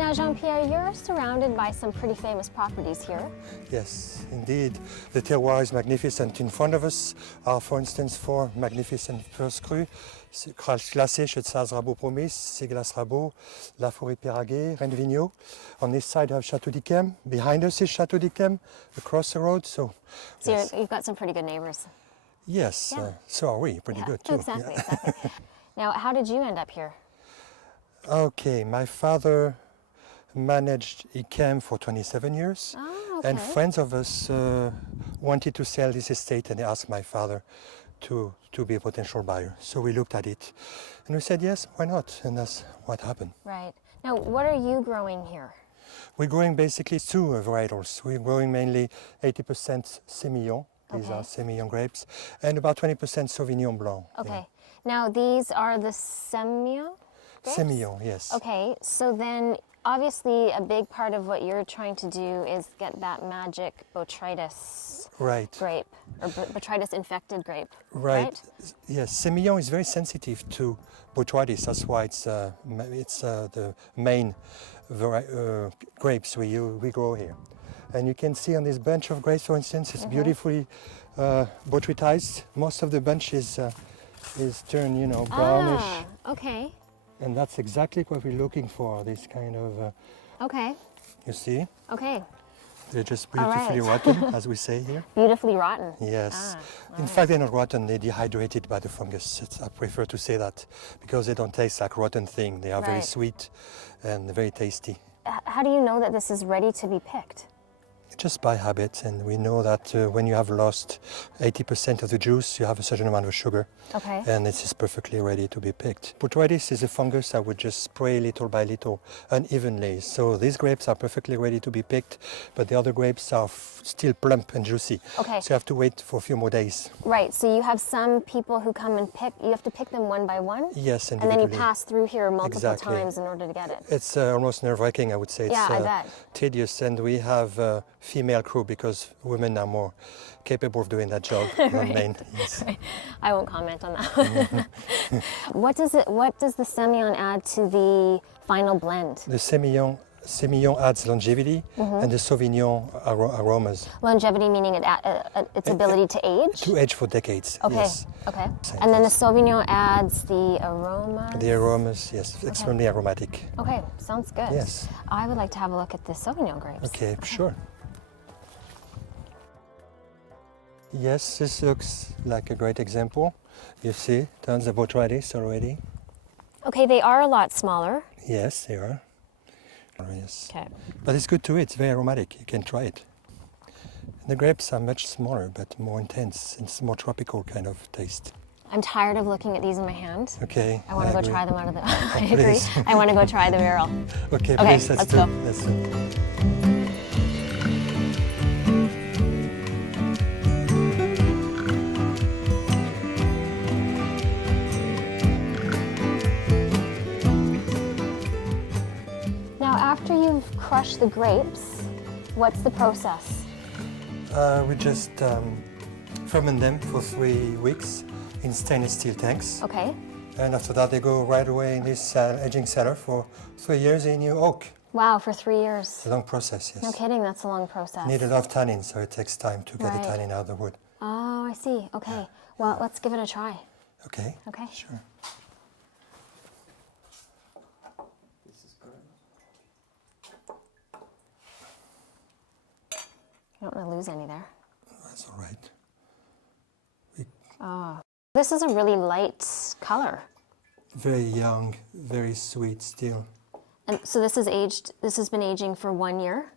Now, Jean-Pierre, you're surrounded by some pretty famous properties here. Yes, indeed. The terroir is magnificent. In front of us are, for instance, 4 magnificent first crus. Classé Chateau Raymond Lafon, Séglas Rabot, La Forêt-Péraguet, Rennes-Vigneault. On this side, you have Chateau d'Yquem. Behind us is Chateau d'Yquem, across the road. So yes. You've got some pretty good neighbors. Yes, yeah. So are we. Pretty good too. Exactly, exactly. Now, how did you end up here? Okay, my father managed Yquem for 27 years. Oh, okay. And friends of us wanted to sell this estate, and they asked my father to be a potential buyer. So we looked at it and we said, yes, why not? And that's what happened. Right. Now, what are you growing here? We're growing basically 2 varietals. We're growing mainly 80% Sémillon. These are Sémillon grapes, and about 20% Sauvignon Blanc. Okay. Yeah. Now, these are the Sémillon grapes? Sémillon, yes. Okay, so then obviously a big part of what you're trying to do is get that magic botrytis grape, or botrytis infected grape, right? Yes, Sémillon is very sensitive to botrytis. That's why it's the main grapes we grow here. And you can see on this bunch of grapes, for instance, it's beautifully botrytized. Most of the bunch is turned, brownish. Ah, okay. And that's exactly what we're looking for, this kind of... okay. You see? Okay. They're just beautifully rotten, as we say here. Beautifully rotten. Yes. In fact, they're not rotten, they're dehydrated by the fungus. I prefer to say that, because they don't taste like rotten thing. They are very sweet and very tasty. How do you know that this is ready to be picked? Just by habit, and we know that when you have lost 80% of the juice, you have a certain amount of sugar, and this is perfectly ready to be picked. Botrytis is a fungus that would just spray little by little, unevenly. So these grapes are perfectly ready to be picked, but the other grapes are still plump and juicy. Okay. So you have to wait for a few more days. Right, so you have some people who come and pick, you have to pick them one by one? Yes, and then you pass through here multiple times in order to get it? It's almost nerve-wracking, I would say. It's I bet. Tedious, and we have female crew because women are more capable of doing that job than men. Yes. I won't comment on that. What does the Sémillon add to the final blend? The Sémillon adds longevity, and the Sauvignon aromas. Longevity meaning its ability to age? To age for decades. Okay. Yes. Okay. And then the Sauvignon adds the aromas? The aromas, yes, extremely aromatic. Okay, sounds good. Yes. I would like to have a look at the Sauvignon grapes. Okay, sure. Yes, this looks like a great example. You see, tons of botrytis already. Okay, they are a lot smaller. Yes, they are. Yes. Okay. But it's good to eat. It's very aromatic. You can try it. The grapes are much smaller, but more intense. It's more tropical kind of taste. I'm tired of looking at these in my hand. Okay. I want to go try them out of the... I agree. I want to go try the barrel. Okay, please, let's go. Let's do. After you've crushed the grapes, what's the process? We just ferment them for 3 weeks in stainless steel tanks. Okay. And after that, they go right away in this aging cellar for 3 years in new oak. Wow, for 3 years. It's a long process, yes. No kidding, that's a long process. Need a lot of tannin, so it takes time to get the tannin out of the wood. Oh, I see. Okay. Well, let's give it a try. Okay. Okay. Sure. I don't want to lose any there. That's all right. This is a really light color. Very young, very sweet still. And so this is aged. This has been aging for 1 year.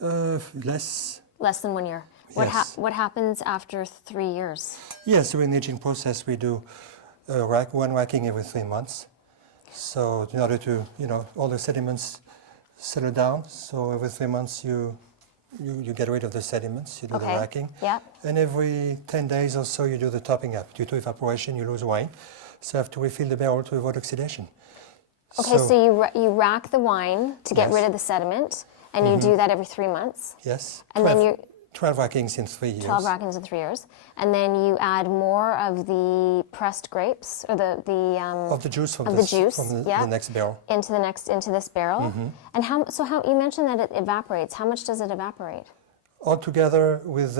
Less. Less than 1 year. Yes. What happens after 3 years? Yes, during the aging process, we do one racking every 3 months. So in order to, all the sediments settle down. So every 3 months you get rid of the sediments, you do the racking. Yeah. And every 10 days or so you do the topping up. Due to evaporation, you lose wine. So you have to refill the barrel to avoid oxidation. Okay, so you rack the wine to get rid of the sediment, and you do that every 3 months? Yes. And then 12 rackings in 3 years. 12 rackings in 3 years. And then you add more of the pressed grapes, or of the juice from the next barrel. Into this barrel. Mm-hmm. And how you mentioned that it evaporates. How much does it evaporate? All together with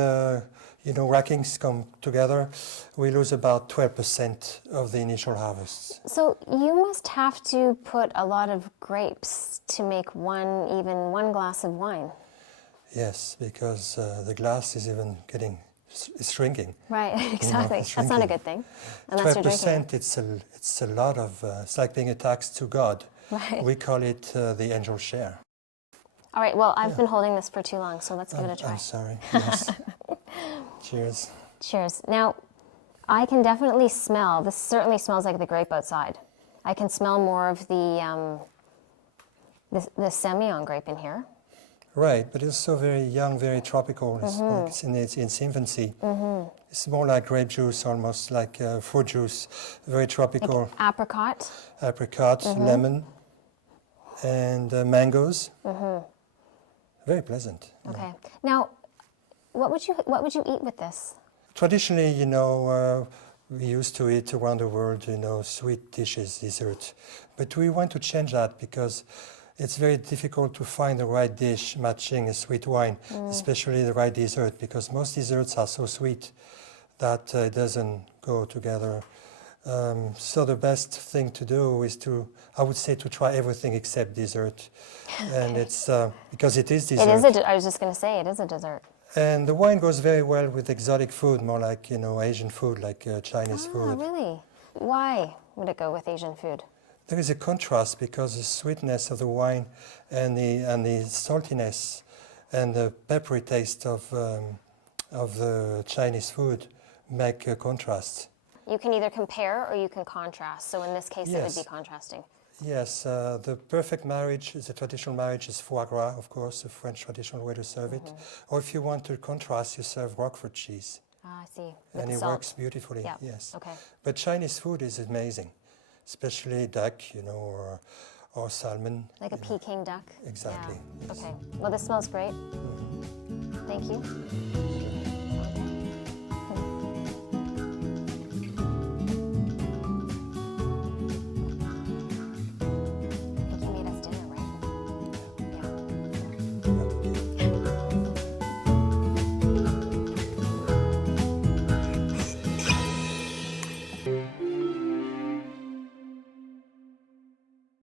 rackings come together, we lose about 12% of the initial harvests. So you must have to put a lot of grapes to make one glass of wine. Yes, because the glass is even it's shrinking. Right, exactly. It's That's not a good thing, unless you're drinking it. 12%, it's a lot of, it's like being a tax to God. Right. We call it the angel share. All right, well, I've been holding this for too long, so let's give it a try. I'm sorry, yes. Cheers. Cheers. Now, I can definitely smell, this certainly smells like the grape outside. I can smell more of the Semillon grape in here. Right, but it's so very young, very tropical. Mm-hmm. It's in its infancy. Mm-hmm. It's more like grape juice, almost like fruit juice, very tropical. Like apricot. Apricot, lemon, and mangoes. Mm-hmm. Very pleasant. Okay. Yeah. Now, what would you eat with this? Traditionally, we used to eat around the world, sweet dishes, dessert. But we want to change that because it's very difficult to find the right dish matching a sweet wine, especially the right dessert, because most desserts are so sweet that it doesn't go together. So the best thing to do is I would say to try everything except dessert. And it's, because it is dessert. I was just going to say, it is a dessert. And the wine goes very well with exotic food, more like, Asian food, like Chinese food. Oh, really? Why would it go with Asian food? There is a contrast because the sweetness of the wine and the saltiness and the peppery taste of the Chinese food make a contrast. You can either compare or you can contrast. So in this case, It would be contrasting. Yes, the perfect marriage, the traditional marriage is foie gras, of course, the French traditional way to serve it. Or if you want to contrast, you serve Roquefort cheese. Ah, I see. And it works beautifully, yes. Okay. But Chinese food is amazing, especially duck, or salmon. Like a Peking duck? Exactly. Yeah. Yes. Okay. Well, this smells great. Thank you.